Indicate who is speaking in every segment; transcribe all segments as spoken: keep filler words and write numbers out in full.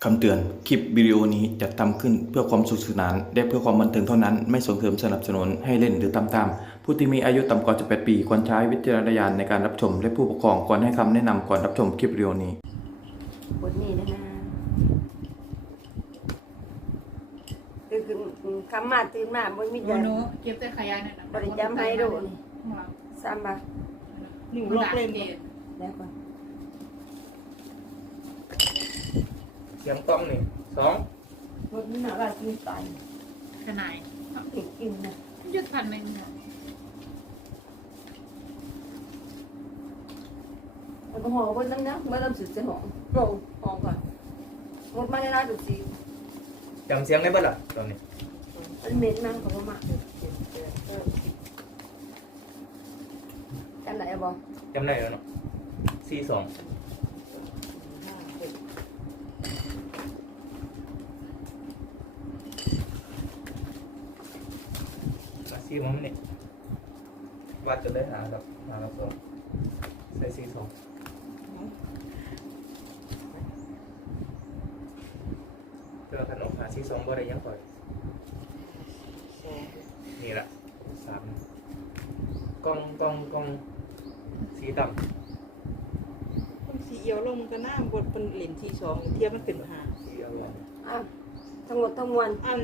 Speaker 1: คำเตือน คลิปวิดีโอนี้จัดทำขึ้นเพื่อความสนุขสนานและเพื่อความบันเทิงเท่านั้น ไม่ส่งเสริมสนับสนุนให้เล่นหรือตามตามผู้ที่มีอายุต่ำกว่าสิบแปดปี ควรใช้วิจารณญาณในการรับชม และผู้ปกครองควรให้คำแนะนำก่อนรับชมคลิปวิดีโอนี้
Speaker 2: บทนี้นะนะตื่นขึ้นคำมาตื่นมาบนมี
Speaker 3: โน
Speaker 2: แต่
Speaker 3: โนเก็บแต่ขยะเนี่ยนะ
Speaker 2: บริจาคให้ดูนี่ซ้ำมา
Speaker 3: หนึ่งล็อกเลยเนี่ย
Speaker 2: แล้วก่อน
Speaker 4: เสียงกล้องนี่สอง
Speaker 2: บทนี้น่าว่ากินไป
Speaker 3: ขนาด
Speaker 2: ติดกินนะ
Speaker 3: ยุดพันหนึ่งเนี่ย
Speaker 2: แล้วก็ห่อบนน้ำนะเมื่อเริ่มสุดจะห่อโปร่งห่อก่อนหมดมาในร้านดูสิ
Speaker 4: จำเสียงได้บ่ล่ะตอนนี้
Speaker 2: มันเหม็นมากของมากกันไหนอะบอ
Speaker 4: จำได้แล้วเนาะสี่สองมาสี่มันนี่วัดจะได้หากับหากับสองใส่สี่สองเพื่อขนมหาสี่สองบ่ได้ยังก่อนนี่แหละสามกล้องกล้องกล้องสีดำ
Speaker 5: มันสีเอียวลงมันก็น่าบทเป็นเหรียญที่สองเทียบมันเป็นหา
Speaker 4: สีอร่อย
Speaker 2: อ่ะทั้งหมดทั้งมวล
Speaker 5: อัน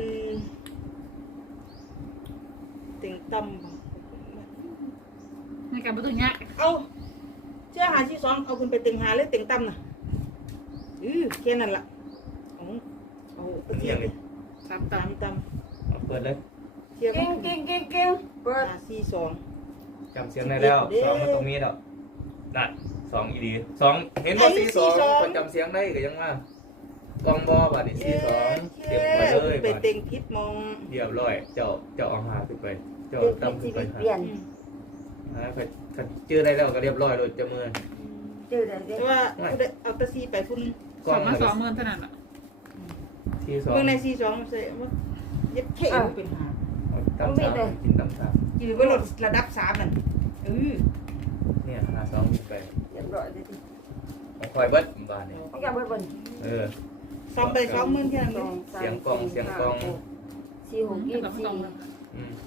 Speaker 5: เต็งตำบ่
Speaker 3: ในการประตูเนี้ย
Speaker 5: เอาเชื่อหาที่สองเอาคุณไปเต็งหาเลยเต็งตำน่ะอือแค่นั้นล่ะเอาเอาตะเกียบเลย
Speaker 3: สามต
Speaker 5: ตามต
Speaker 4: เอาเปิดเลย
Speaker 5: ำเทียบ
Speaker 2: เก่งเก่งเก่งเก่งเปิด
Speaker 5: หาสี่สอง
Speaker 4: จำเสียงได้แล้วสองมันตรงนี้แล้วนั่นสองอีดีสองเห็นว่าสี่สองคนจำเสียงได้ก็ยังว่ากล้องบอบัดนี้สี่สองเตรียมไปเลย
Speaker 5: ไป
Speaker 4: บัด
Speaker 5: เต็งพิษมอง
Speaker 4: เรียบร้อยเจ้าเจ้าเอาหาขึ้นไปเจ้า
Speaker 2: เปลี่ยน
Speaker 4: ตั้ม
Speaker 2: ชี
Speaker 4: ขึ้นไป
Speaker 2: วิต
Speaker 4: หา
Speaker 2: เปลี่ยน
Speaker 5: อืม
Speaker 4: อ่าไปชื่อได้แล้วก็เรียบร้อยโดยจะมือ
Speaker 2: เจอแต่เด็
Speaker 5: แต่ว่าเอาได้เอาตะซีไปคุณ
Speaker 3: ำสองมาสองหมื่นเท่านั้นอ่ะ
Speaker 4: ที่สอง
Speaker 5: เมื่อในสี่สองมันใส่ว่ายัดเข่มันเป็นหา
Speaker 4: ตั้มสามกินตั้มสาม
Speaker 5: อยู่ว่าลดระดับสามนั่นเออ
Speaker 4: เนี่ยหาสองขึ้นไป
Speaker 2: เรียบร้อยเลยที
Speaker 4: ของคอยเบิดบานนี่
Speaker 2: เขาอยากเบิดบน
Speaker 4: เออ
Speaker 5: สองไปสองหมื่นแค่นั้น
Speaker 2: ส
Speaker 5: เล
Speaker 2: อย งสาม
Speaker 4: เสียงกลองเสียงกลอง
Speaker 2: สี่หกยี่
Speaker 3: แต่
Speaker 2: สิบ
Speaker 3: ก็
Speaker 2: สี่
Speaker 3: สองหมื่น
Speaker 4: อืม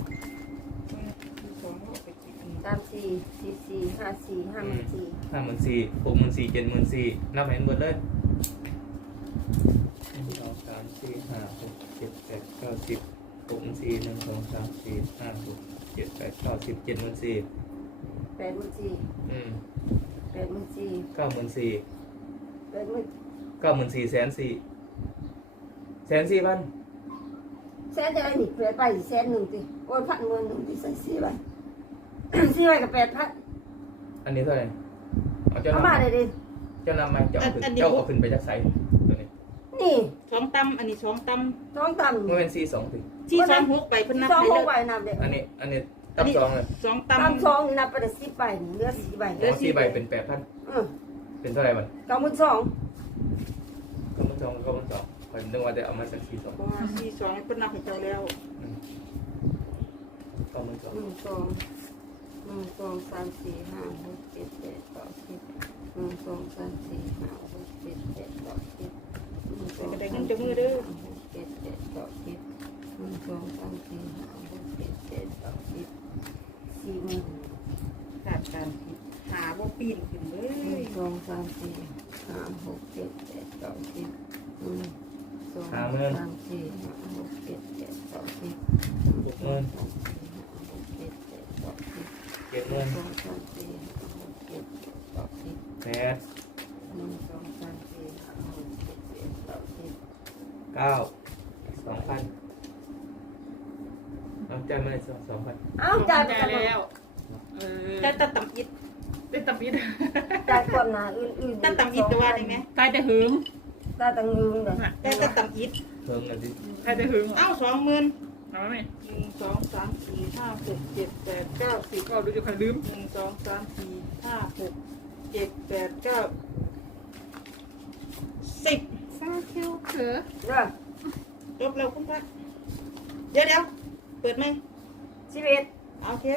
Speaker 5: สองเอาไปกิน
Speaker 2: สามสี่สี่สี่ห้าสี่ห้าหมื่นสี่
Speaker 4: ห้าหมื่นสี่หกหมื่นสี่เจ็ดหมื่นสี่นับเห็นหมดเลยหนึ่งสองสามสี่ห้าหกเจ็ดแปดเก้าสิบหกหมื่นสี่หนึ่งสองสามสี่ห้าหกเจ็ดแปดเก้าสิบเจ็ดหมื่นสี่
Speaker 2: แปดหมื่นสี่
Speaker 4: อืม
Speaker 2: แปดหมื่นสี่
Speaker 4: เก้าหมื่นสี่
Speaker 2: แปดหมื่น
Speaker 4: เก้าหมื่นสี่แสนสี่แสนสี่พัน
Speaker 2: แสนจะไอ้นี่เปลี่ยนไปแสนหนึ่งสิโอ้ยพันเงินหนึ่งที่ใส่สี่ใบ สี่ใบกับแปดพัน
Speaker 4: อันนี้เท่าไหร่เอาเจ้า
Speaker 2: เอา
Speaker 4: นำ
Speaker 2: มาเลยดิ
Speaker 4: เจ้านำมาเจ้าเอาขึ้นเจ้าเอาขึ้นไปจากไซตัวนี้
Speaker 2: นี่
Speaker 5: สองตำอันนี้สองต
Speaker 2: ท้องต่ำ
Speaker 4: เมื่อเป็นสี่สองสิ
Speaker 5: ำที่สองหกไปเพิ่นนับ
Speaker 2: สอง
Speaker 5: ให้
Speaker 2: ห
Speaker 5: เล
Speaker 2: กใบ
Speaker 5: ย
Speaker 2: นับเด็ก
Speaker 4: อันนี้อันนี้ตั้มสองเลย
Speaker 5: สอง
Speaker 2: ตาม
Speaker 5: ตำ
Speaker 2: สองนี่นับไปได้สิบใบนี่เหลือสี่ใบ
Speaker 4: อ๋อสี่ใบเป็นแปดพัน
Speaker 2: อืม
Speaker 4: เป็นเท่าไหร่มัน
Speaker 2: เก้าหมื่นสอง
Speaker 4: ก็มันสองก็มันสองคอยนึกว่าจะเอามาจากสี่สอง
Speaker 5: เพราะว่าสี่สองเพิ่นนับให้เจ้าแล้ว
Speaker 4: ก็มันสอง
Speaker 2: หนึ่งสองหนึ่งสองสามสี่ห้าหกเจ็ดแปดเก้าสิบหนึ่งสองสามสี่ห้าหกเจ็ดแปดเก้าสิบหนึ่งสองสามสี่ห้าหกเจ็ดแปดเก้าสิบหนึ่งสองสามสี่ห้าหกเจ็ดแปดเก้าสิบสี่หมื่น
Speaker 5: ขาดการคิดหาบ่ปีนขึ้นเล
Speaker 2: หนึ่
Speaker 5: ย
Speaker 2: งสองสามสี่ห้าหกเจ็ดแปดเก้าสิบหนึ่งสองสามสี่ห้าหกเจ็ดแปดเก้าสิบหนึ่งสองสามสี่ห้าหกเจ็ดแปดเก้าสิบ
Speaker 4: เจ็ด
Speaker 2: ห
Speaker 4: หมื่
Speaker 2: นึ่
Speaker 4: น
Speaker 2: งสองสามสี่ห้าหกเจ็ดแปดเก้าสิบ
Speaker 4: แปด
Speaker 2: หนึ่งสองสามสี่ห้าหกเจ็ดแปดเก้าสิบ
Speaker 4: เก้าสองพันเอาใจายมาเลยสองสองพัน
Speaker 2: เอ้า
Speaker 3: สอง
Speaker 2: จ่าย
Speaker 3: ใจ
Speaker 2: ไปแล้ว
Speaker 3: แล้วเออ
Speaker 5: แต่ตาตำอิด
Speaker 3: ได้ตับยิด
Speaker 2: จ่ายก่อนนะอื่นๆ
Speaker 5: ตาตำอิดตัวได้ไหม
Speaker 3: ตายแต่หึง
Speaker 2: ตาตังยืมเลย
Speaker 5: แต่ตาตำอิด
Speaker 4: เพิ่มกันดิ
Speaker 3: ตายแต่หึง
Speaker 5: เอ้าสองหมื่น
Speaker 3: เอาไหม
Speaker 5: หนึ่งสองสามสี่ห้าหกเจ็ดแปดเก้าสิบ
Speaker 3: ก็ดูจะใครลืม
Speaker 5: หนึ่งสองสามสี่ห้าหกเจ็ดแปดเก้าสิบ
Speaker 3: ซาคิวเถอะ
Speaker 2: เด้อ
Speaker 5: จบแล้วคุณพระเดี๋ยวเดี๋ยวเปิดไหม
Speaker 2: สิบเอ็ด
Speaker 5: โอเค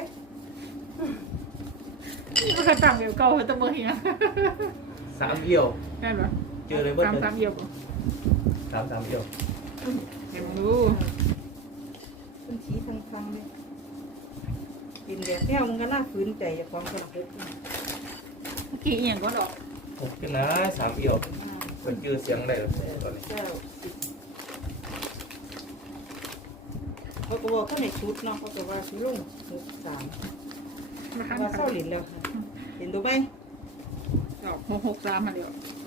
Speaker 3: นี่มันกระตังเดียวเก่าแต่เมื่อเฮีย
Speaker 4: สามเอี่ยว
Speaker 3: ได้ไหม
Speaker 2: ส
Speaker 4: เจอเลยเบิ้ล
Speaker 3: สาม
Speaker 4: เลย
Speaker 3: สามเอียวบ่
Speaker 4: สามสามเอียว
Speaker 3: เห็นรู้
Speaker 5: เป็นชี้ทางทางเลยกินแบบแก้วมันก็น่าฝืนใจจากความสนุกเลย
Speaker 3: เมื่อกี้เอียงก็ดอก
Speaker 4: หกขึ้นนะสามเอียวมันเจอเสียงได้แล้วตอนนี้
Speaker 5: เก้าสิบเขาก็บอกเขาในชุดเนาะเขาก็ว่าชุดลุงหกสาม
Speaker 3: มา
Speaker 5: เขา
Speaker 3: ข้าง
Speaker 5: ว่าเศร้าหลินแล้วค่ะเห็นดูไหม
Speaker 3: ดอกหกหกสามมาเดียว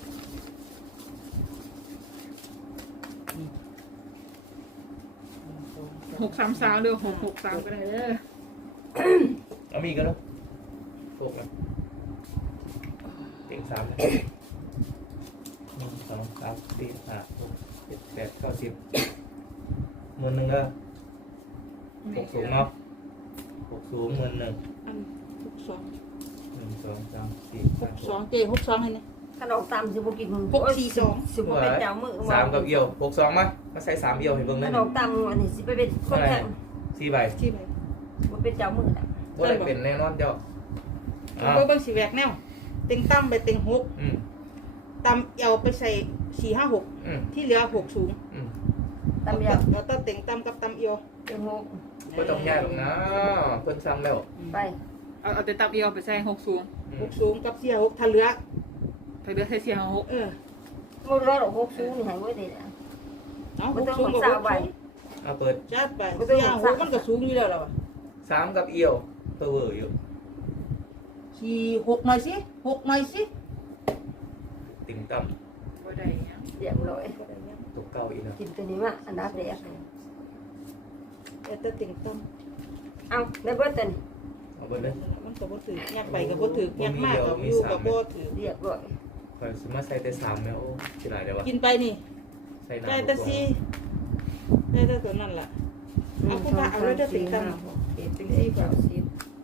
Speaker 3: หกสามสามเรือหกหกสามก็ได้เด้อ
Speaker 4: เอามีกันแล้วหกนะเต็งสามเลยหนึ่งสองสามสี่ห้าหกเจ็ดแปดเก้าสิบหมื่นหนึ่งก็หกสูงเนาะหกสูงหมื่นหนึ่ง
Speaker 5: อันหกสอง
Speaker 4: หนึ่งสองสามสี่
Speaker 5: ห
Speaker 4: ห้าก
Speaker 5: สองเจ๊หกสองให้เนี่ย
Speaker 6: ขนมตำสิบกิน
Speaker 5: หกสี่สอง
Speaker 6: สิบเป็นเจ้ามือ
Speaker 4: สามกับเอียวหกสองมั้ยมาใส่สามเอียวให้เบิ่ง
Speaker 6: ข
Speaker 4: ได้
Speaker 6: นมตำอันนี้สิไปเป็นคนแทน
Speaker 4: สี่ใบ
Speaker 5: ที่ไหน
Speaker 6: มันเป็นเจ้ามืออ่ะ
Speaker 4: ว่าได้เป็นแน่นอนเจ้า
Speaker 5: เบอร์เบิ้งสีแหวกแนวเต็งตั้มไปเต็งหก
Speaker 4: อืม
Speaker 5: ตั้มเอวไปใส่สี่ห้าหก
Speaker 4: อืม
Speaker 5: ที่เหลือหกสูง
Speaker 4: อืม
Speaker 6: ตำย
Speaker 5: แล้วก็เต็งตั้มกับตั้มเอว
Speaker 6: ำเป็นหก
Speaker 4: ก็ต้องแยกหรอกนะเพิ่นซ้ำแล้ว
Speaker 6: ไป
Speaker 3: เอาเอาแต่ตับเอียวไปใส่หกสูง
Speaker 4: อื
Speaker 5: ห
Speaker 4: ม
Speaker 5: กสูงกับเสียหกถ้าเหลือ
Speaker 3: ไปเดือใส่เสียหก
Speaker 5: เออ
Speaker 6: มันรอดหกสูงนี่หายไว้เลยนะ
Speaker 5: เอาหกสูงกับหกสูง
Speaker 4: เอาเปิด
Speaker 5: จัดไปเสียหกมันก็สูงอยู่แล้วล่ะ
Speaker 4: สามกับเอียวตัวเวอร์อยู่
Speaker 5: สี่หกหน่อยสิหกหน่อยสิ
Speaker 4: ติ่มต่
Speaker 3: บ่ได้หยัง
Speaker 6: เรียบร้อย
Speaker 4: ำตัวเก่าอีกนะ
Speaker 6: กินตัวนี้มาอันดับแรก
Speaker 5: แต่แต่เต็งตั้ม
Speaker 6: เอาได้เบิดตัวนี้
Speaker 4: เอาเบิดเลย
Speaker 5: มันก็บ่ถือแยกไปก็บ่ถือแยกมากก็อยู่ก็บ่ถือ
Speaker 6: เรียบร้อย
Speaker 4: คอยสมาใส่แต่สามแล้วสิได้เลยวะ
Speaker 5: กินไปนี่
Speaker 4: ใส่น้ำ
Speaker 5: ได้แต่สี่ได้แต่ตัวนั่นล่ะเอาคุณพระเอาเลยเด้อเต็งตั้ม
Speaker 6: เจ็ดสี่เก้าสิบ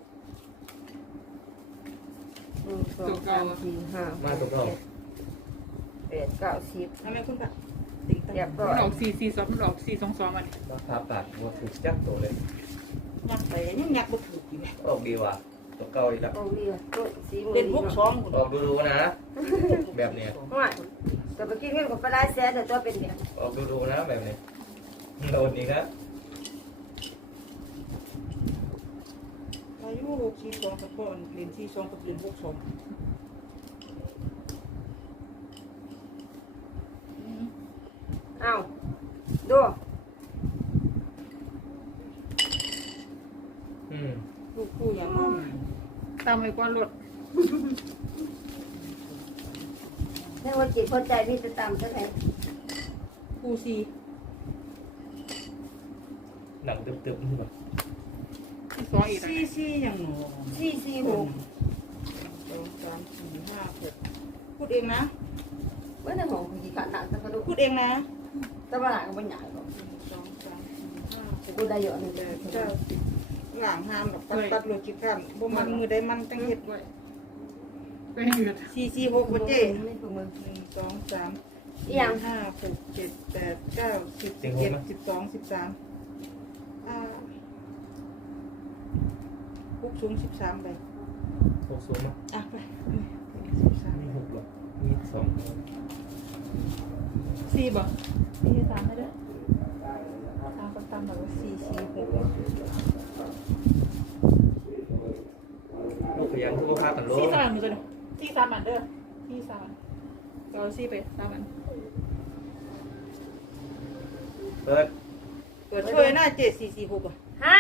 Speaker 6: หนึ่งสองสามสี่ห้าหกเจ็ดแปดเก้าสิบ
Speaker 5: ทำไมคุณพระเต็งตั้ม
Speaker 6: เรียบร้อ
Speaker 3: มัน
Speaker 6: ย
Speaker 3: ออกสี่สี่สองมันออกสี่สองสองมัน
Speaker 4: ราคาปาดว่าถูกจักตัวเลย
Speaker 5: ยักไปยังยักบ่ถืออยู่
Speaker 4: ออกดีว่ะตัวเก่าอีกแล้ว
Speaker 6: ตรงนี้ต้นสีมือ
Speaker 5: เล่นหกสอง
Speaker 4: ออกดูๆนะ แบบเนี้ย
Speaker 6: ว่าแต่เมื่อกี้เงินกับปลาแสนแต่ตัวเป็นแบบ
Speaker 4: ออกดูๆนะแบบนี้โดนอีกครับ
Speaker 5: อายุหกสี่สองกับคนเรียนสี่สองกับเรียนหกสอง
Speaker 6: เอาดู
Speaker 4: อืม
Speaker 5: ลูกคู่อย่างนั้น
Speaker 3: ตามไปกว่ารถ
Speaker 6: ถ้าว่าจิตพอใจพี่จะตามเท่าไหร่
Speaker 5: คู่สี่
Speaker 4: หนังตึบๆนี่แบบ
Speaker 3: ที่สองอีก
Speaker 5: สี่สี่อย่างหนู
Speaker 6: สี่สี่หก
Speaker 5: สองสามสี่ห้าหกพูดเองนะ
Speaker 6: เมื่อในห้องคุณกี่ขันหนักแต่กระดูก
Speaker 5: พูดเองนะ
Speaker 6: แต่ว่าหลังก็ไม่ใหญ่หรอก
Speaker 5: หนึ่งสองสามสี่ห้าหก
Speaker 6: กูได้เยอะหนึ่ง
Speaker 5: แปดเก้าสิบหลังห้ามแบบปัดปัดโลจิกันบ่มันมือได้มันตั้งเฮ็ด
Speaker 3: ไว้ไปให้หยุด
Speaker 5: สี่สี่หกบ่เจ๊
Speaker 6: ไม่ถูกมือ
Speaker 5: หนึ่งสองสาม
Speaker 6: อี
Speaker 5: สี่
Speaker 6: หยัง
Speaker 5: ห้าหกเจ็ดแปดเก้าสิบสิบเอ็ดสิบสองสิบสามอ่าหกสูงสิบสามไป
Speaker 4: หกสูงมั้ย
Speaker 5: อ่ะไปสิบสาม
Speaker 4: มีหกหรอมีสอง
Speaker 5: สี่บ่สี่สามให้ด้วยตามก็ตามแบบว่าสี่สี่หก
Speaker 4: ลูกพยายามทุกภาพกันโล
Speaker 5: สี่สามมือตัวนึงสี่สามอันเด้อสี่สามเราสี่ไปสามอัน
Speaker 4: เปิด
Speaker 5: เปิดช่วยหน้าเจ็ดสี่สี่หกอ่ะ
Speaker 6: ห้า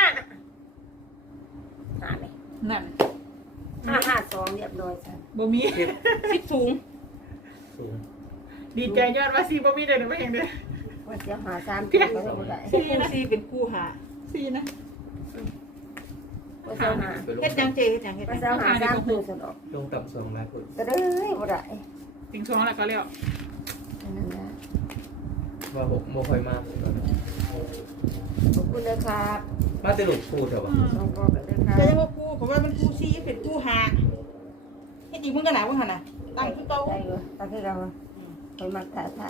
Speaker 6: ห้าไหม
Speaker 3: นั่น
Speaker 6: ห้าห้าสองเรียบร้อยจ้ะ
Speaker 3: บ่มี
Speaker 4: สิบ
Speaker 5: สิบสูง
Speaker 4: สูง
Speaker 3: ดีใจยอดว่าสี่บ่มีเลยนะไม่เห็นเลย
Speaker 6: ว่าจะหาสามตัวก็ได้
Speaker 5: คู่สี่เป็นคู่หา
Speaker 3: สี่นะ
Speaker 6: ว่าจะหา
Speaker 5: เฮ็ดยังเจเฮ็ดยังเฮ็ด
Speaker 6: ว่า
Speaker 5: ยัง
Speaker 6: จะหาสามตัวสนอก
Speaker 4: ลงต่ำสองหลายคน
Speaker 6: ก็ได้บ่ได้
Speaker 3: ติงช่วงแล้วก็เรียก
Speaker 6: นั่นนะ
Speaker 4: ว่าหกโมค่อยมากเลยตอนนี้
Speaker 6: ขอบคุณนะครับ
Speaker 4: มาแต่ลูกพูดเถอะวะ
Speaker 6: น้องก็เลยครั
Speaker 5: ก็ยัง
Speaker 6: บ
Speaker 5: ว่าคู่ผมว่ามันคู่สี่เป็นคู่หาเฮ็ดจริงมึงก็หนามึงหั่นน่ะตั้งคือเก่า
Speaker 6: ได้เลยตั้งที่เราไปมักถ่ายถ่าย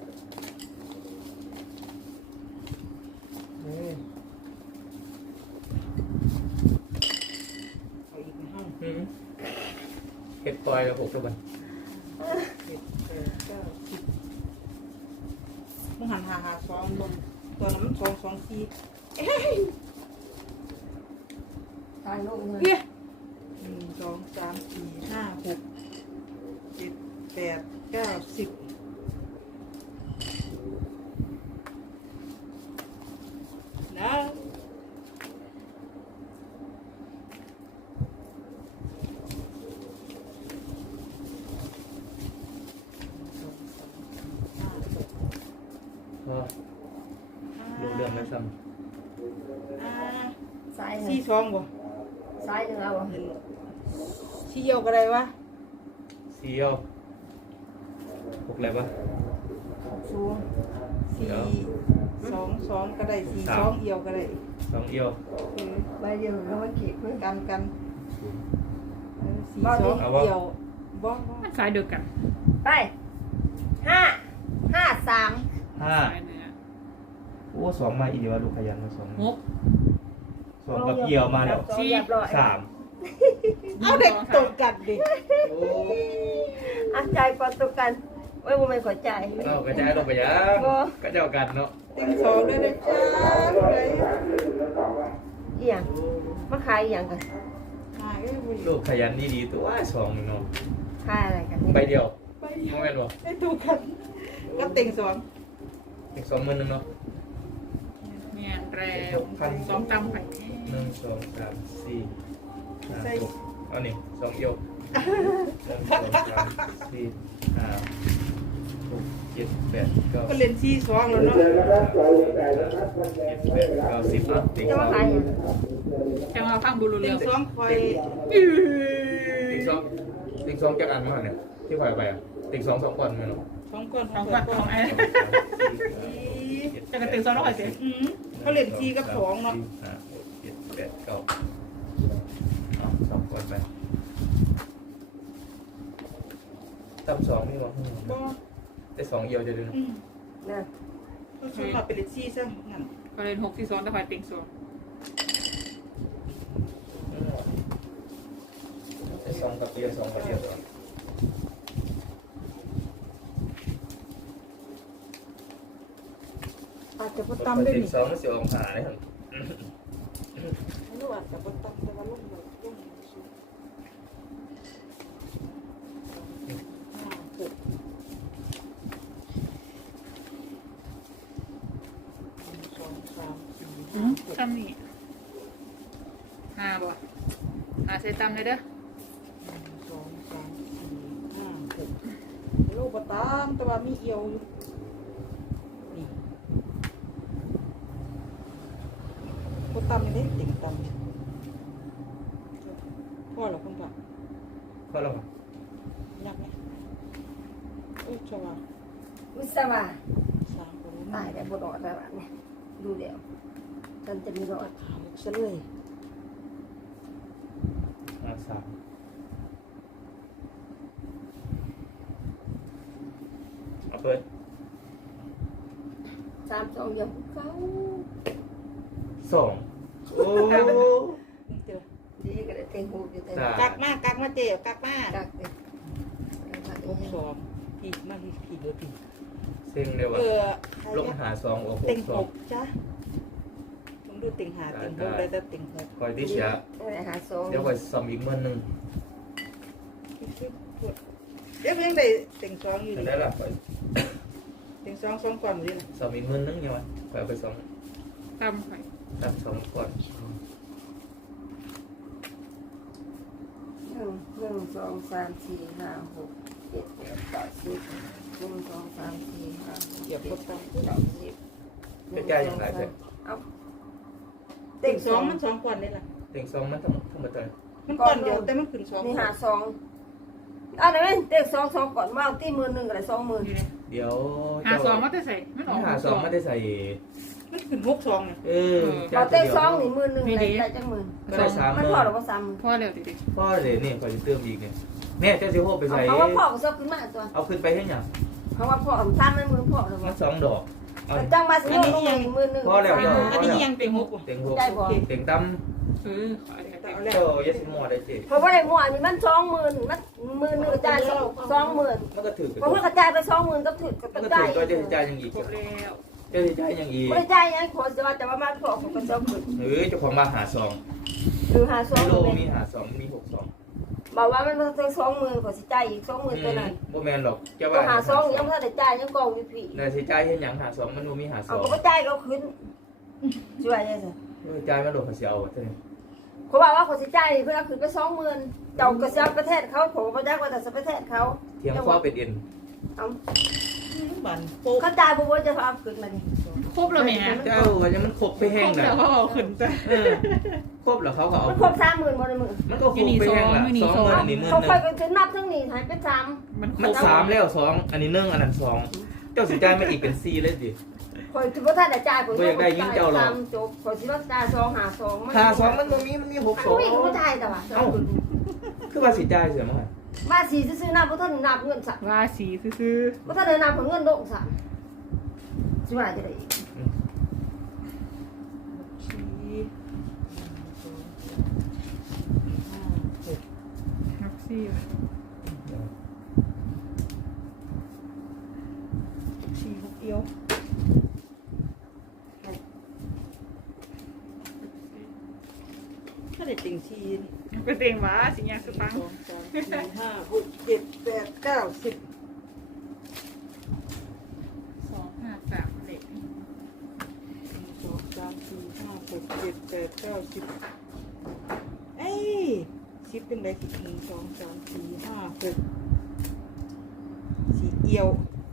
Speaker 4: อืม
Speaker 5: เอาอีกในห้อง
Speaker 4: อืมเห็ดปล่อยแล้วหกตัวบัน
Speaker 5: เจ็ดแปดเก้าสิบมึงหันหาหาสองลงตัวนั้นมันสองสองสี่เอ้ย
Speaker 6: ตายโลกเลย
Speaker 5: เฮ้ยหนึ่งสองสามสี่ห้าหกเจ็ดแปดเก้าสิบนะ
Speaker 4: พอรู้เรื่องแล้วซ้
Speaker 5: อ่า
Speaker 6: ซ้ายหนึ่
Speaker 5: สี่
Speaker 6: ง
Speaker 5: สองบ่
Speaker 6: ซ้ายหนึ่งเอาบ่
Speaker 5: สี่เอียวก็ได้วะ
Speaker 4: ำสี่เอียวหกอะไรปะ
Speaker 6: สูง
Speaker 5: สี่
Speaker 4: เดี๋ยว
Speaker 5: สองสองก็ได้สี่
Speaker 4: สาม
Speaker 5: สองเอียวก็ได้
Speaker 4: สองเอียว
Speaker 5: เออ
Speaker 6: ใบเดียวแล้วมันขีดเพื่อ
Speaker 5: กันกันเออสี่
Speaker 6: บ้า
Speaker 5: ส
Speaker 6: ดิ
Speaker 5: องเอียวบ่บ่
Speaker 3: มันสายเดียวกัน
Speaker 6: ไปห้าห้าสาม
Speaker 4: ห้า
Speaker 3: สายเนื้อ
Speaker 4: โอ้สองมาอีกวะลูกขยันมาสอง
Speaker 3: หก
Speaker 4: สองกับเอียวมาแล้ว
Speaker 6: สองเรียบร้อย
Speaker 4: สาม
Speaker 5: เอาเด็กตกกันดิ
Speaker 4: โอ้
Speaker 6: อ่ะใจก่อนตัวกันไว้บ่แม่นขอใจ
Speaker 4: เรากระจายลงไปยังก็เจ้ากันเนาะ
Speaker 5: ติงสองด้วยนะจ๊ะเลย
Speaker 6: อีหยังมาขายอีหยังกัน
Speaker 5: หาเอ้ยบุญ
Speaker 4: ลูกขยันนี่ดีตัวสองเนาะ
Speaker 6: ขายอะไรกันนี่
Speaker 4: ใบเดียว
Speaker 5: ไป
Speaker 4: โมเมนต์วะ
Speaker 5: ให้ถูกกันก็ติงสอง
Speaker 4: อีกสองหมื่นหนึงเนาะ
Speaker 3: เมียนแรงสองจำไข่
Speaker 4: หนึ่งสองสามสี่ห้าหกเอานี่สองเอียวหนึ่งสองสามสี่ห้าหกเจ็ดแปดเก้า
Speaker 5: ก็เล่นสี่สองแล้วเนาะ
Speaker 4: เจ็ดแปดเก้าสิบอ่ะติง
Speaker 6: จะ
Speaker 4: สอ
Speaker 6: มาง ขายอีหยัง
Speaker 3: จะมาฟังบุรุษ
Speaker 5: ติ
Speaker 3: เรื
Speaker 5: ง
Speaker 3: อง
Speaker 5: สองคอย
Speaker 4: ติงสองติงสองจากอันมาเนี่ยที่ขายไปอ่ะติงสองสองก่อนไหมเนาะ
Speaker 5: สองก้อน
Speaker 3: สองกัดสองไอ้จะกระตึงสองร้อยเจ็ด
Speaker 5: อืมเขาเล่นสี่กับสองเนาะ
Speaker 4: ห้าหกเจ็ดแปดเก้าเอาสองก่อนไปตั้มสองนี่วะ
Speaker 5: บ่
Speaker 4: ได้สองเอียวจะดูนะ
Speaker 5: อืม
Speaker 6: นะ
Speaker 5: เขาชวนมาเป็นเล่นสี่ซะนั่น
Speaker 3: ก็เลยหกที่สองตะไคร้ติงสอง
Speaker 4: ได้สองกับเอียวสองกับเอียวก่อน
Speaker 5: อาจจะบ่
Speaker 4: ต
Speaker 5: ตำได้
Speaker 4: ติง
Speaker 5: นี่
Speaker 4: สองมันเสียองศาเลยครับ
Speaker 5: ไม่รู้อาจจะบ่ตำแต่ว่าลงแบบลงสูงห้าหกหนึ่งสองสามสี่ห้าหก
Speaker 3: จำนี่ห้าบ่ห้าใส่ตำเลยเด้อ
Speaker 5: หนึ่งสองสามสี่ห้าหกโลกบ่ตามแต่ว่ามีเอียวอยู่นี่บ่ตำนี่เด้ติ่งตำพ่อเหรอคุณพ่อ
Speaker 4: ข้อละมั้ง
Speaker 5: ยักไหมเอ้ยชาวา
Speaker 6: วิศวะ
Speaker 5: สามคน
Speaker 6: ตายแต่บ่รอดแล้วบัดเนี่ยดูเดี๋ยวฉันจะมีรอด
Speaker 5: ขาวซะเลย
Speaker 4: ห้าสามเอาเปิด
Speaker 6: สามสองเดียวเขา
Speaker 4: สองโอ้
Speaker 5: นี่เดียว
Speaker 6: ดีก็ได้เต็งหูอยู่แต่
Speaker 4: ตา
Speaker 5: กักมากกักมาเจ็บกักมาก
Speaker 6: กักเลย
Speaker 5: หกสองพี่มากพี่พี่เดียวพี่
Speaker 4: เซ็งเลยวะ
Speaker 5: เออ
Speaker 4: ลงหาสองโอ้โห
Speaker 5: เต็ง
Speaker 4: ส
Speaker 5: ห
Speaker 4: อง
Speaker 5: กจ้ะผมดูเต็งหาเต็งหกได้แต่เต็งหก
Speaker 4: คอยที่เสีย
Speaker 6: ได้หาสอง
Speaker 4: เดี๋ยวคอยซ้ำอีกหมื่นหนึ่ง
Speaker 5: เดี๋ยวเพียงได้เต็งสองอยู่
Speaker 4: จะ
Speaker 5: ดิ
Speaker 4: ได้ละคอย
Speaker 5: เต็งสองสองก่อนดิ
Speaker 4: ซ้ำอีกหมื่นหนึ่งยังไงคอยเอาไปสอง
Speaker 3: ตำไข่
Speaker 4: ตัดสองก่อน
Speaker 6: หนึ่งหนึ่งสองสามสี่ห้าหกเจ็ดแปดเก้าสิบหนึ่งสองสามสี่ห้าหก
Speaker 5: เหยียบ
Speaker 6: เจ็
Speaker 5: ก
Speaker 6: ด
Speaker 5: ด
Speaker 6: แป
Speaker 5: ตั
Speaker 6: ด
Speaker 5: ง
Speaker 6: เก้าสิบ
Speaker 4: เป็นแก้ยังไงเสร็จ
Speaker 6: เอา
Speaker 5: เต็งสองมันสองก่อนนี่ล่ะ
Speaker 4: เต็งสองมันทั้งทั้งหมดเลย
Speaker 5: มันก่อนเดียวแต่มันขึ้นสอง
Speaker 6: มีหาสองเอันนี้เต็งสองสองก่อนมาเอาที่มือหนึ่งกับสองมือ
Speaker 3: นี่เลย
Speaker 4: เดี๋ยว
Speaker 3: หาสองมันจะใส่มันออก
Speaker 4: หาสองไม่ได้ใส่
Speaker 5: มันขึ้นหกสองเนี่ย
Speaker 4: เออ
Speaker 6: เอาเต็งสองนี่มือหนึ่งได้ได้จังมือ
Speaker 4: ก็ได้สาม
Speaker 6: มัน
Speaker 4: หมื่
Speaker 6: พอน หรือว่าสามมือ
Speaker 3: พ่อเร็วดิดิ
Speaker 4: พ่อเลยนี่คอยจะเติมอีกเนี่ยแม่เจ้าสิโฮไปใส่
Speaker 6: เพราะว่าพ่อก็ชอบขึ้นมาตัว
Speaker 4: เอาขึ้นไปให้ยัง
Speaker 6: เพราะว่าพ่อทำในมือพ่อหรือ
Speaker 4: มั
Speaker 6: ว่าน
Speaker 4: สองดอกเอา
Speaker 6: จังมาสิโยกลงอีกมือหนึ่ง
Speaker 4: พอแล้ว
Speaker 5: อันนี้ยังเต็งหกว่ะ
Speaker 4: เต็งหก
Speaker 6: ได้บ่
Speaker 4: เต็งตั้ม
Speaker 3: เออขออะไรกัน
Speaker 5: แต่
Speaker 3: เต็ม
Speaker 5: เอาแล้ว
Speaker 4: เจ้าอย่าสิหมอได้เจ๊
Speaker 6: เพราะว่าไอ้หมวนี่มันสองหมื่นมันหมื่นหนึ่งกระจายสองหมื่น
Speaker 4: มันก็ถือกัน
Speaker 6: เพราะว่ากระจายไปสองหมื่นก็ถือก
Speaker 4: มั
Speaker 6: ระ
Speaker 4: นก็
Speaker 6: จา
Speaker 4: ถื
Speaker 6: ย
Speaker 4: อก็จะจ่ายยังอีก
Speaker 3: ครบแล้ว
Speaker 4: เจ้าจะจ่ายยังอีก
Speaker 6: ไม่ได้จ่ายยังขอจะว่าแต่ว่ามันขอผมก็สองหมื่น
Speaker 4: เฮ้ยเจ้าของมาหาซอง
Speaker 6: หรือหาสอง
Speaker 4: โล
Speaker 6: หมื่น
Speaker 4: มีหาซองมีหกซอง
Speaker 6: บอกว่ามันต้องสองหมื่นขอสิจ่ายอีกสองหมื่นตัวนั้น
Speaker 4: บ่แมนหรอกเจ้า
Speaker 6: ก็
Speaker 4: ว่า
Speaker 6: หาสองยังไม่ได้จ่ายยังกองอยู่พี่
Speaker 4: นายสิจ่ายเห็นหยังหาซองมันบ่มีหาซ
Speaker 6: เอา
Speaker 4: อง
Speaker 6: ก็ไม่จ่ายก็ขึ้นช่วยได้สิ
Speaker 4: เออจ่ายมาโดดเขาสิเอาเท่านี้
Speaker 6: เขาบอกว่าขอสิจ่ายเพื่อขึ้นไปสองหมื่นเจ้าก็จะประเทศเขาผมก็ได้ว่าแต่ประเทศเขา
Speaker 4: เทียงฟ้าเป็นเอ็น
Speaker 6: เอา
Speaker 5: บันโป๊ก
Speaker 6: เขาจ่ายผมว่าจะเอาขึ้นมาดิ
Speaker 3: ครบแล้วแม่
Speaker 4: เจ้าก็ยังมันครบไป
Speaker 3: ค
Speaker 4: แห้
Speaker 3: รง บ
Speaker 4: น่ะ
Speaker 3: แล้วเขาเอาขึ้นจ้ะ
Speaker 4: เออครบแล้วเขาก็เอา
Speaker 6: มันครบสามหมื่นบนมือ
Speaker 4: มันก็ครบไปแห้งละ
Speaker 3: อยู่นี่
Speaker 4: สอง
Speaker 3: สอง
Speaker 4: หมื่นอันนี้หมื่น
Speaker 6: เขา
Speaker 4: หนึ่
Speaker 6: ค่อย
Speaker 4: ง
Speaker 6: ก็จะนับทั้งนี้หายเป็นสาม
Speaker 3: มันคร
Speaker 4: มัน
Speaker 3: บ
Speaker 4: สามแล้วสองอันนี้หนึ่งอันนั้นสองเจ้าสิจ่ายมาอีกเป็นสี่เลยดิ
Speaker 6: คอยถือว่าท่านจ่ายผม
Speaker 4: บ่อยากได้ยิ่งเจ้าหรอก
Speaker 6: จบคอยถือว่าจ่ายสองหาสอง
Speaker 4: หาสองมันบ่มีมันมีหกสอง
Speaker 6: ไม่รู้จ่ายแต่ว่า
Speaker 4: เอ้าคือว่าสิจ่ายเสียมั้ง
Speaker 6: มาสี่ซื้อนับเพราะท่านนับเงินสัก
Speaker 3: ว่าสีซื้อ
Speaker 6: เพราะท่านได้นับผลเงินโด่งสักช่วยจะได้อีก
Speaker 5: สี่ห้าหก
Speaker 3: ๆนับซี่
Speaker 5: สี่หกเอียวถ้าได้ติ่งสี่
Speaker 3: ก็เต็งว่าสิยาสตัง
Speaker 5: สองสามสี่ห้าหกเจ็ดแปดเก้าสิบ
Speaker 3: สองห้าสามเด็ก
Speaker 5: สองสามสี่ห้าหกเจ็ดแปดเก้าสิบเอ้ยสิบเป็นไรสิบหนึ่งสองสามสี่ห้าหกสี่เอียว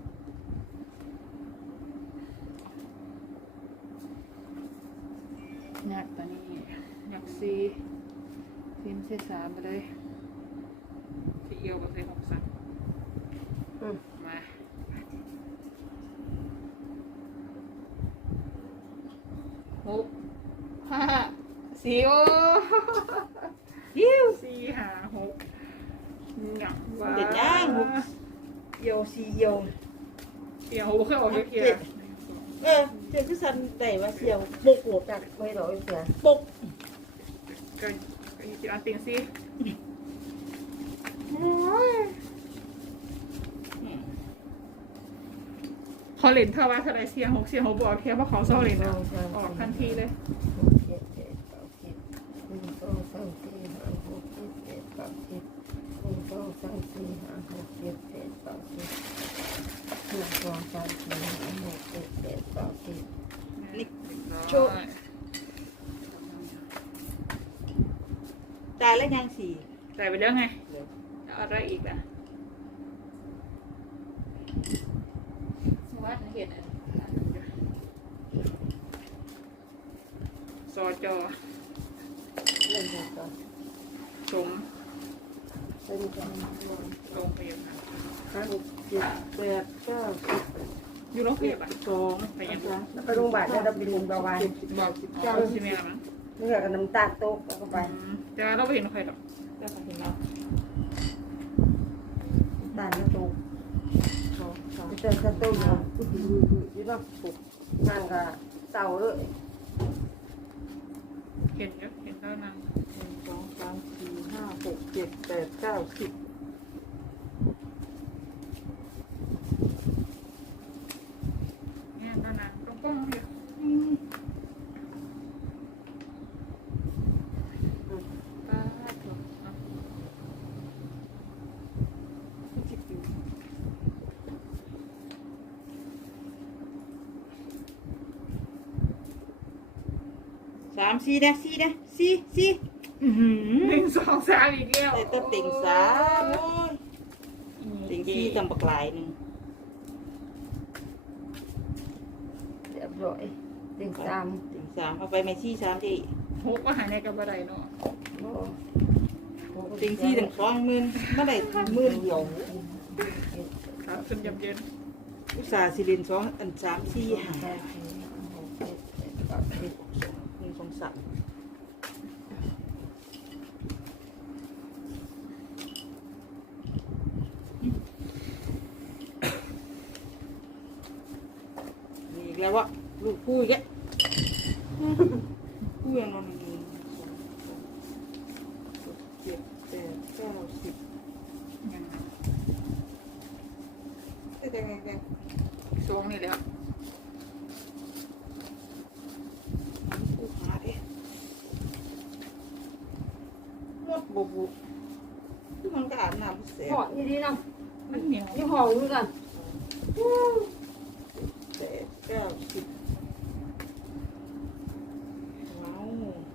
Speaker 3: ยักตอนนี้ยักซี่ทีมเส้นสามไปเลยสีเอียวกับใส่หกสัน
Speaker 6: อืม
Speaker 3: มาหกห้าสี่โอ้ยิ้วสี่ห้าหกหยักว่า
Speaker 5: เด็ดย่างหกเอียวสี่เอียว
Speaker 3: เอียวเคยออกเยอะ
Speaker 5: เออเจ้าคือสันได้ว่าเสียวปกโหด
Speaker 6: จากไม่ร้อยเสีย
Speaker 5: ปก
Speaker 3: ๆก็ก็อีกอันติงสิเขาเล่นเท่าว่าเท่าไรเสียงหกเสียงหกบอกแค่เพราะเขาเศร้าเล่นอะออกทันทีเลย
Speaker 6: เจ็ดเจ็ดเก้าสิบหนึ่งสองสามสี่ห้าหกเจ็ดแปดเก้าสิบหนึ่งสองสามสี่ห้าหกเจ็ดแปดเก้าสิบหนึ่งสองสามสี่ห้าหกเจ็ดแปดเก้าสิบ
Speaker 3: โชค
Speaker 5: ตายแล้วยังสี่
Speaker 3: แต่ไปเรื่องไงอะไรอีกล่ะวัดเห็นซอจอ
Speaker 6: เล่นไปก่อน
Speaker 3: สม
Speaker 6: เล่นไปก่อน
Speaker 3: โรงพยาบาล
Speaker 5: ห้าหกเจ็ดแปดเก้าสิบ
Speaker 3: อยู่โรงพ
Speaker 5: เจ็ด
Speaker 3: ยาบาล
Speaker 5: สอง
Speaker 3: ไปยัง
Speaker 5: สาม
Speaker 6: แล้วไปโรงพยาบาลได้รับบินเบาหวาน
Speaker 5: เจ็ดสิบบอกสิบ
Speaker 3: เจ้า
Speaker 5: เก้า
Speaker 3: ใช่ไหมล่ะมั้ง
Speaker 6: เมื่อกับน้ำตาลตกแล้วก็ไป
Speaker 3: จะเราไปเห็นใครหรอก
Speaker 5: เก้าสิบเนาะ
Speaker 6: ตาลน้ำตก
Speaker 5: สองสาม
Speaker 6: เจอสตูดิโอยี่ห้อปุกนั่งกับเต่าเลย
Speaker 3: เห็นเยอะเห็นเท่านั้น
Speaker 5: หนึ่งสองสามสี่ห้าหกเจ็ดแปดเก้าสิบ
Speaker 3: เนี่ยเท่านั้นตรงป้องเนี่ย
Speaker 5: อืม
Speaker 3: ตาถูกเนาะ
Speaker 5: สิบอยู่สามสี่นะสี่นะสี่สี่อือหือ
Speaker 3: หนึ่งสองสามอีกแล้ว
Speaker 5: แต่ตัวติ่งสามโอ้ยติ่งสี่ตำบักหลายหนึ่ง
Speaker 6: เรียบร้อยติ่งสาม
Speaker 5: ติ่งสามเอาไปไม่สี่สามดิ
Speaker 3: หกก็หายในกับอะไรเนาะ
Speaker 5: ติ่งสี่ถึงสองหมื่นเมื่อไหร่หมื่นเดียว
Speaker 3: ครับขึ้นยำเย็น
Speaker 5: อุตส่าห์สิเรียนสองอันสามสี่ห้า
Speaker 6: หกเจ็ดแปดเก้าสิบ
Speaker 5: หนึ่งสองสามนี่อีกแล้ววะลูกคู่อีกแล้วคู่ยังนอนหนึ่งสองสเก้าสิบ
Speaker 3: ยังไง
Speaker 5: แต่แต่แต่
Speaker 3: สองนี่แหล้ว
Speaker 5: กูหาเด้หมดบุบุที่มันก็อาบน้ำเสีย
Speaker 2: หอนี่ดีเนาะ
Speaker 3: มันเหนียว
Speaker 2: นี่หอมด้วยกัน
Speaker 5: แปดเก้าสิบว้าว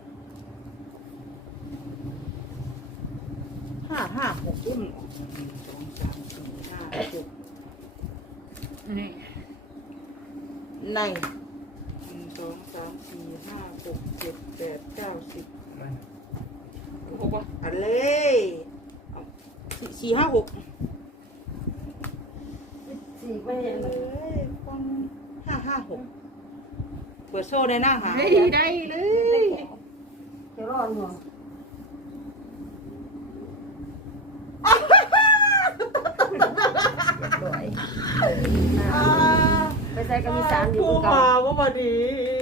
Speaker 5: ห้าห้าหกอุ้มหนึ่งสองสามสี่ห้าหก
Speaker 3: นี่
Speaker 5: ในหนึ่งสองสามสี่ห้าหกเจ็ดแปดเก้าสิบ
Speaker 4: ไม่
Speaker 5: หกอันเลยเอาสี่สี่ห้าหก
Speaker 2: สี่
Speaker 5: ไป
Speaker 2: ไม่เห็น
Speaker 5: เล
Speaker 2: เลย
Speaker 5: ยฟังห้าห้าหกเปิดโซ่ในหน้าหา
Speaker 3: ได้ได้เลย
Speaker 2: จะรอดหัว
Speaker 6: สวย
Speaker 5: อ่า
Speaker 2: ไปใส่ก็มีสามอยู่
Speaker 5: ผู้
Speaker 2: เก่า
Speaker 5: มาว่ามาดี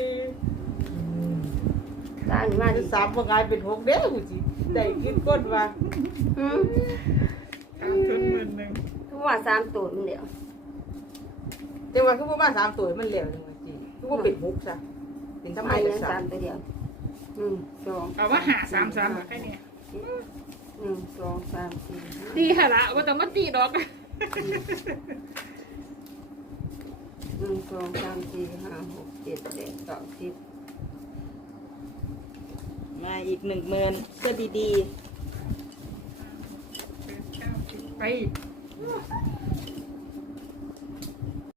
Speaker 2: สามมาดิ
Speaker 5: สามว่ากลายเป็นหกเด้อกูจิได้กินก้นว่า
Speaker 2: อืม
Speaker 3: ทำทุนหมื่นหนึ่ง
Speaker 2: ทุกว่าสามตัวมันเดียว
Speaker 5: แต่ว่าคือพวกมาสามตัวมันเหลวจังว่าจีคือว่าเป็นหกซะเป็นทำไม
Speaker 2: ไม่
Speaker 5: เป็
Speaker 2: ยั
Speaker 5: น
Speaker 2: ง
Speaker 5: สา
Speaker 2: สาม มตัวเดียวหนึ่งสอง
Speaker 3: เอาว่าหาสามสามแค่นี้
Speaker 2: หนึ่งสองสามสี่ห้า
Speaker 3: ตีหะละว่าต้องมาตีดอก
Speaker 2: หนึ่งสองสามสี่ห้าหกเจ็ดแปดเก้าสิบ
Speaker 5: มาอีกหนึ่งหมื่นเสื้อดี
Speaker 3: ไป